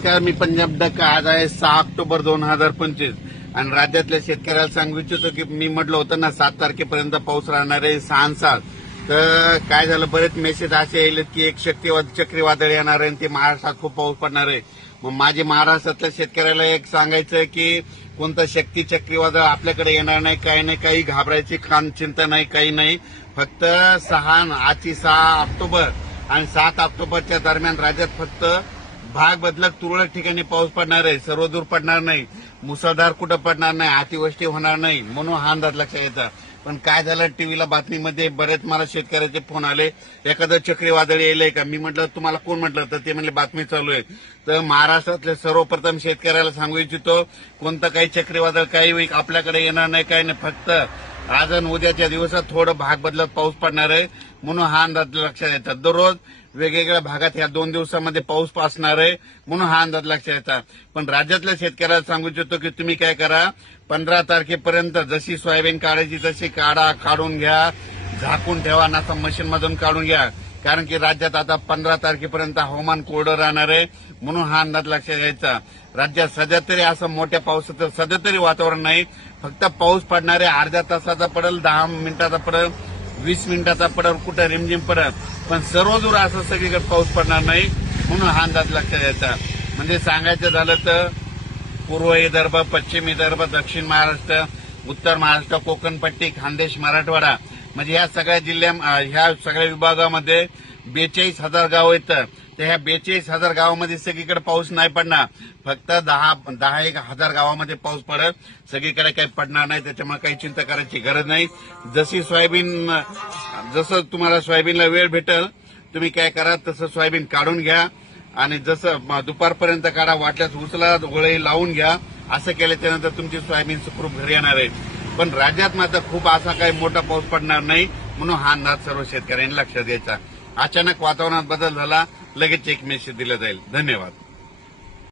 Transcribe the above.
नमस्कार मी पंजाब डक्का आज आहे सहा ऑक्टोबर दोन हजार पंचवीस आणि राज्यातल्या शेतकऱ्याला सांगू इच्छितो की मी म्हटलं होतं ना सात तारखेपर्यंत पाऊस राहणार आहे सहा सात तर काय झालं बरेच मेसेज असे येईल की एक शक्तीवाद चक्रीवादळ येणार आहे आणि ते महाराष्ट्रात खूप पाऊस पडणार आहे मग माझे महाराष्ट्रातल्या शेतकऱ्याला एक सांगायचं की कोणता शक्ती चक्रीवादळ आपल्याकडे येणार नाही काही नाही काही घाबरायची खान चिंता नाही काही नाही फक्त सहा आजची सहा ऑक्टोबर आणि सात ऑक्टोबरच्या दरम्यान राज्यात फक्त भाग बदलत तुरळक ठिकाणी पाऊस पडणार आहे सर्व दूर पडणार नाही मुसळधार कुठं पडणार नाही अतिवृष्टी होणार नाही म्हणून हा अंदाज लक्षात येतं पण काय झालं टीव्हीला बातमीमध्ये बरेच मला शेतकऱ्याचे फोन आले एखादं चक्रीवादळ येईल का मी म्हटलं तुम्हाला कोण म्हटलं तर ते म्हणले बातमी चालू आहे तर महाराष्ट्रातले सर्वप्रथम शेतकऱ्याला सांगू इच्छितो कोणतं काही चक्रीवादळ काही आपल्याकडे येणार नाही काही नाही फक्त आज आणि उद्याच्या दिवसात थोडं भाग बदलत पाऊस पडणार आहे म्हणून हा अंदाज लक्षात येतात दररोज वेगवेगळ्या भागात ह्या दोन दिवसामध्ये पाऊस पासणार आहे म्हणून हा अंदाज लक्षात येतात पण राज्यातल्या शेतकऱ्याला सांगू इच्छितो की तुम्ही काय करा पंधरा तारखेपर्यंत जशी सोयाबीन काढायची तशी काढा काढून घ्या झाकून ठेवा नासा मशीन मधून काढून घ्या कारण की राज्यात आता पंधरा तारखेपर्यंत हवामान कोरडं राहणार आहे म्हणून हा अंदाज लक्षात घ्यायचा राज्यात सध्या तरी असं मोठ्या पावसाचं सध्या तरी वातावरण नाही फक्त पाऊस पडणारे अर्ध्या तासाचा पडेल दहा मिनिटाचा पडेल वीस मिनिटाचा पडर कुठं रिमझिम पडत पण सर्व दूर असं सगळीकडे पाऊस पडणार नाही म्हणून हा अंदाज लक्षात येतात म्हणजे सांगायचं झालं तर पूर्व विदर्भ पश्चिम विदर्भ दक्षिण महाराष्ट्र उत्तर महाराष्ट्र कोकणपट्टी खानदेश मराठवाडा म्हणजे या सगळ्या जिल्ह्या ह्या सगळ्या विभागामध्ये बेचाळीस हजार गाव आहेत तर ह्या बेचाळीस हजार गावामध्ये सगळीकडे पाऊस नाही पडणार फक्त दहा दहा एक हजार गावामध्ये पाऊस पडत सगळीकडे काही पडणार नाही त्याच्यामुळे काही चिंता करायची गरज नाही जशी सोयाबीन जसं तुम्हाला सोयाबीनला वेळ भेटल तुम्ही काय करा तसं सोयाबीन काढून घ्या आणि जसं दुपारपर्यंत काढा वाटल्यास उचला गोळे लावून घ्या असं त्यानंतर तुमची सोयाबीन सुखरूप घरी येणार आहे पण राज्यात मात्र खूप असा काही मोठा पाऊस पडणार नाही म्हणून हा अंदाज सर्व शेतकऱ्यांनी लक्षात घ्यायचा अचानक वातावरणात बदल झाला लगेच एक मेसेज दिला जाईल धन्यवाद